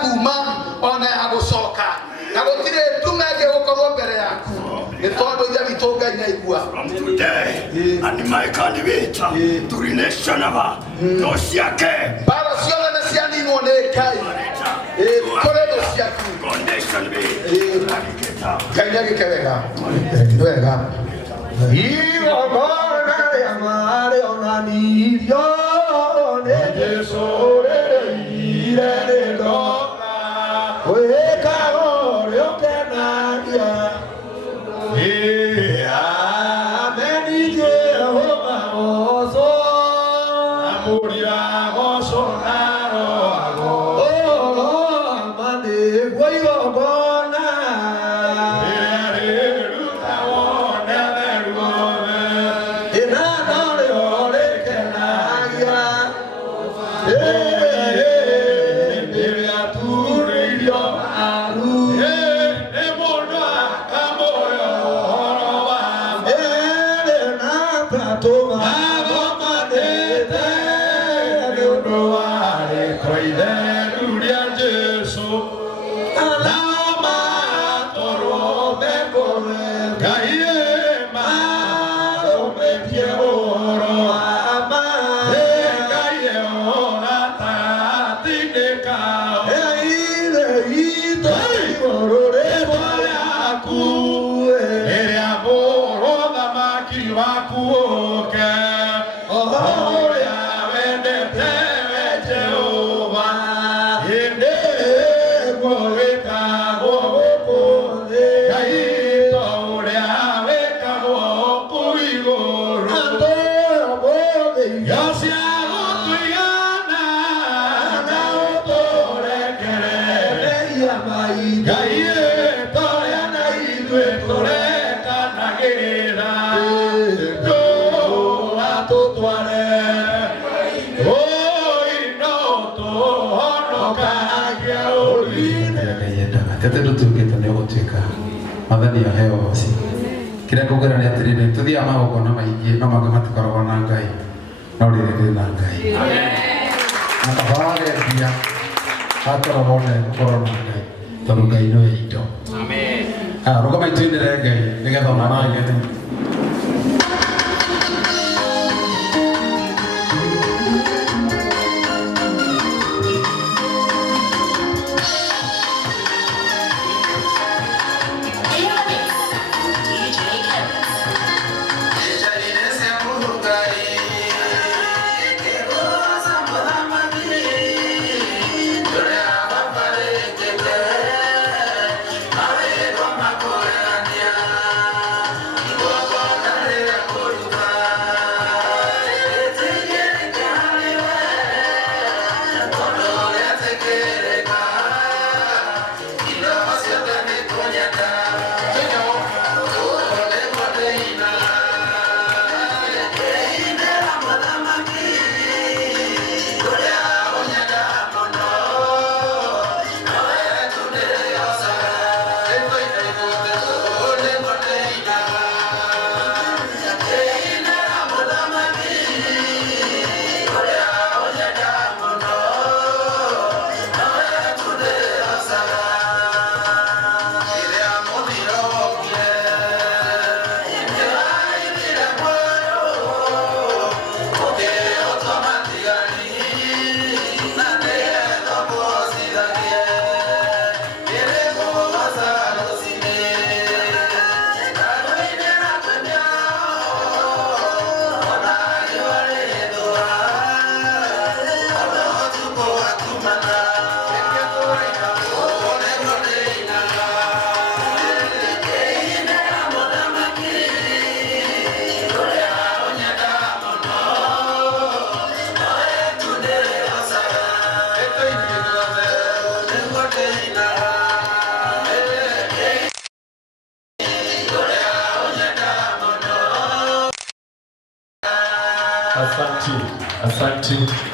kuma ona ya gucoka na gutire tumege gukorwo mbere yaku ni tondu ya bitonga ina igua and my candidate to relation aba no siake para siona na siani no ne kai kore do siaku condition be kanya gikewega ndwega iyo bora ya mare onani yo ne Jesu re ire do we ka ore o kenaria ameni Jehova oso amuria oso naro ago amane goyo bona ruta wona veruove ina nore ore kenaria mathani ya hewa wasi kira kugera ni atirire tuthia magoko na maingi no manga matukoragwo na ngai no ririre na ngai amen na tabare dia akoragwo na korona ngai tondu ngai no yito amen rogoma itindire ngai nigetha ona ngai Asante.